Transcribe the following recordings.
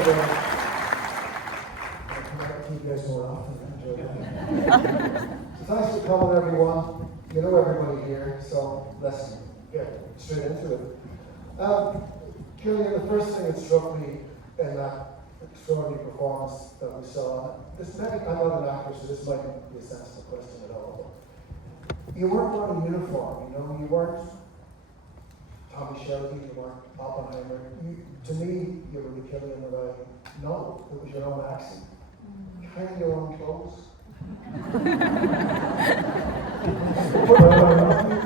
I'll come back to you guys more often. Enjoy that. So thanks for coming, everyone. You know everybody here, so let's get straight into it. Cillian, the first thing that struck me in that extraordinary performance that we saw, I'm not an actor, so this might not be a sensitive question at all, but you weren't wearing a uniform, you weren't Tommy Shelby, you weren't Oppenheimer. To me, you were the Cillian that I know. It was your own accent. Kind of your own clothes.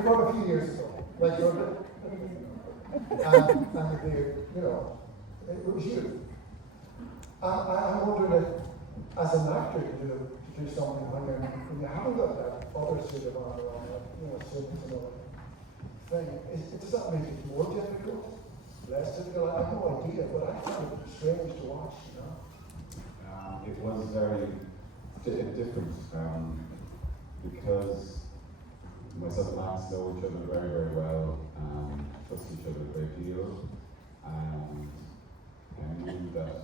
From a few years ago. Like your and the beard, it was you. I wondered if, as an actor, to do something when you haven't got that other suit of armor on, suit and another thing. Does that make it more difficult? Less difficult? I have no idea, but I found it strange to watch, It was very different because myself and Max know each other very, very well, trust each other a great deal, and I knew that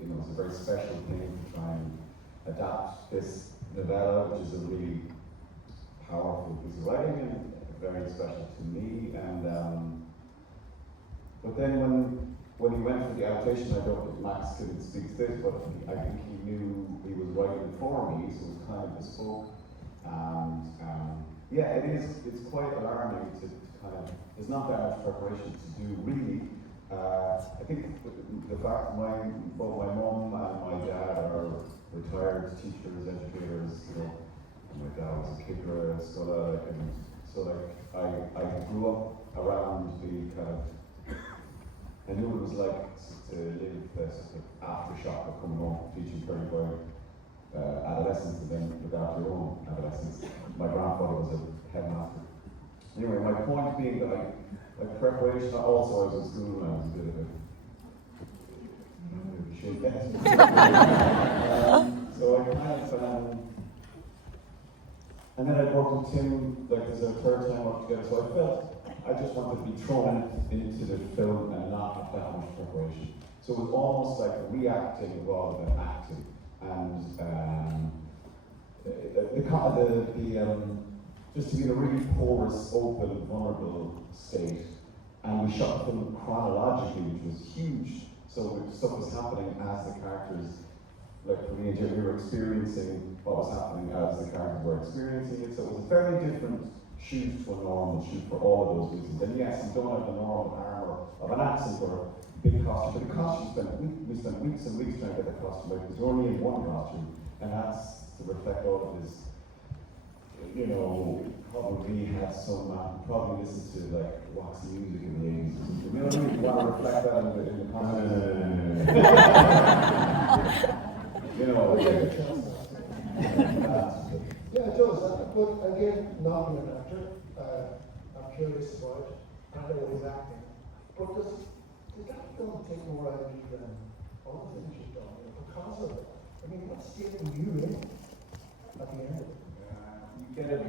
it's a very special thing to try and adapt this novella, which is a really powerful piece of writing and very special to me. And but then when he went for the adaptation, I don't think Max couldn't speak to this, but I think he knew he was writing for me, so it was kind of bespoke. And it's quite alarming to kind of, there's not that much preparation to do really. I think the fact both my mum and my dad are retired teachers, educators, and my dad was a kicker at Scola, and so I grew up around the kind of, I knew what it was like to live the sort of aftershock of coming home from teaching 35 adolescents and then look after your own adolescents. My grandfather was a headmaster. Anyway, my point being that like preparation, also I was in school and I was a bit of a shit so I kind of, and then I worked with Tim, like there's a third time I worked together, so I felt I just wanted to be thrown into the film and not have that much preparation. So it was almost like reacting rather than acting. And just to be in a really porous, open, vulnerable state. And we shot the film chronologically, which was huge. So stuff was happening as the characters, like for me and Jim, we were experiencing what was happening as the characters were experiencing it. So it was a very different shoot to a normal shoot for all of those reasons. And yes, you don't have the normal armor of an accent or a big costume, but the costume we spent weeks and weeks trying to get the costume right, because we're only in one costume, and that's to reflect all of this, probably had some, probably listened to like Roxy music in the 80s or something. You want to reflect that in the content. Yeah, it does. But again, not being an actor, I'm curious about it. I know he's acting. But does that film take more out of you than all the things you've done? Because of it. I mean, what's getting you in at the end of it? You get it,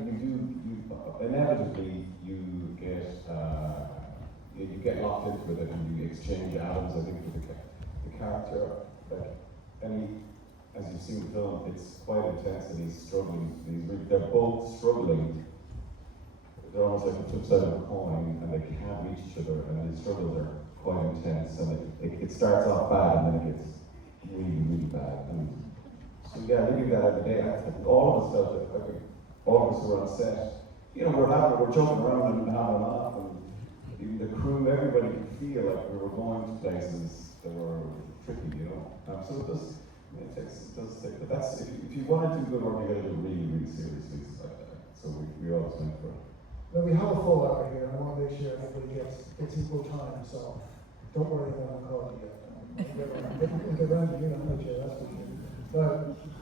inevitably you get locked into it and you exchange atoms, I think, with the character. Like, as you've seen the film, it's quite intense and he's struggling. They're both struggling. They're almost like the flip side of a coin and they can't reach each other and the struggles are quite intense and it starts off bad and then it gets really, really bad. And so yeah, living that every day, I think all of us felt it. All of us who were on set, we're jumping around and having a laugh, and even the crew, everybody could feel like we were going to places that were tricky, So it does take, but that's, if you want to do good work, you got to do it really, really seriously. So we always went for it. Now we have a full hour here, and I want to make sure everybody gets equal time, so don't worry about the call yet. We'll get around to you in a minute, that's for sure. But